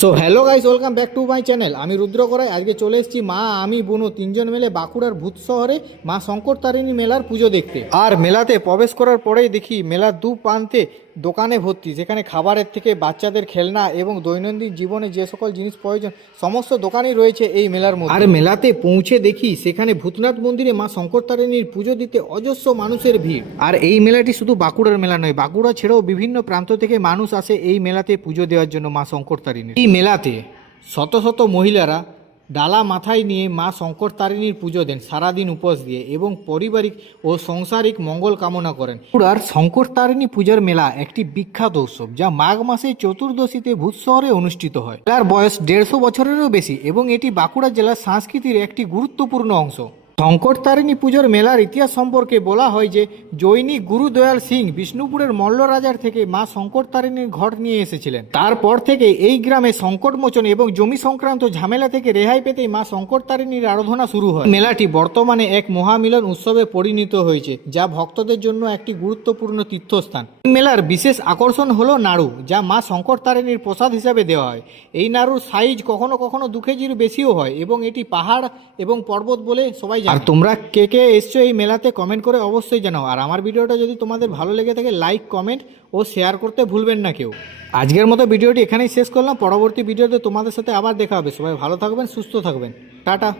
So hello guys, welcome back to my channel. আমি রুদ্র করাই। আজকে চলে এসেছি মা, আমি, বুনু তিনজন মিলে বাঁকুড়ার ভূত শহরে মা শঙ্কর তারিণী মেলার পুজো দেখতে। আর মেলাতে প্রবেশ করার পরেই দেখি মেলার দু প্রান্তে দোকানে ভর্তি, যেখানে খাবারের থেকে বাচ্চাদের খেলনা এবং দৈনন্দিন জীবনে যে সকল জিনিস প্রয়োজন সমস্ত দোকানই রয়েছে এই মেলার মধ্যে। আর মেলাতে পৌঁছে দেখি সেখানে ভূতনাথ মন্দিরে মা শঙ্কর তারিণীর পুজো দিতে অজস্র মানুষের ভিড়। আর এই মেলাটি শুধু বাঁকুড়ার মেলা নয়, বাঁকুড়া ছেড়েও বিভিন্ন প্রান্ত থেকে মানুষ আসে এই মেলাতে পুজো দেওয়ার জন্য মা শঙ্কর তারিণীর। এই মেলাতে শত শত মহিলারা ডালা মাথায় নিয়ে মা শঙ্কর তারিণীর পুজো দেন সারাদিন উপোস দিয়ে এবং পারিবারিক ও সাংসারিক মঙ্গল কামনা করেন। বাঁকুড়ার শঙ্কর তারিণী পূজার মেলা একটি বিখ্যাত উৎসব, যা মাঘ মাসের চতুর্দশীতে ভূত শহরে অনুষ্ঠিত হয়। মেলার বয়স 150 বছরেরও বেশি এবং এটি বাঁকুড়া জেলার সংস্কৃতির একটি গুরুত্বপূর্ণ অংশ। শঙ্কর তারিণী পুজোর মেলার ইতিহাস সম্পর্কে বলা হয় যে জৈনিক গুরু দয়াল সিং বিষ্ণুপুরের মল্ল রাজার থেকে মা শঙ্কর তারিণীর ঘট নিয়ে এসেছিলেন। তারপর থেকে এই গ্রামে সংকটমোচন এবং জমি সংক্রান্ত ঝামেলা থেকে রেহাই পেতেই মা শঙ্কর তারিণীর আরাধনা শুরু হয়। মেলাটি বর্তমানে এক মহামিলন উৎসবে পরিণত হয়েছে, যা ভক্তদের জন্য একটি গুরুত্বপূর্ণ তীর্থস্থান। এই মেলার বিশেষ আকর্ষণ হলো নাড়ু, যা মা শঙ্কর তারিণীর প্রসাদ হিসাবে দেওয়া হয়। এই নাড়ুর সাইজ কখনো কখনো 2 কেজির বেশিও হয় এবং এটি পাহাড় এবং পর্বত বলে সবাই জানে। আর তোমরা কে কে এসছো এই মেলাতে কমেন্ট করে অবশ্যই জানাও। আর আমার ভিডিওটা যদি তোমাদের ভালো লেগে থাকে লাইক, কমেন্ট ও শেয়ার করতে ভুলবেন না কেউ। আজকের মতো ভিডিওটি এখানেই শেষ করলাম। পরবর্তী ভিডিওতে তোমাদের সাথে আবার দেখা হবে। সবাই ভালো থাকবেন, সুস্থ থাকবেন। টাটা।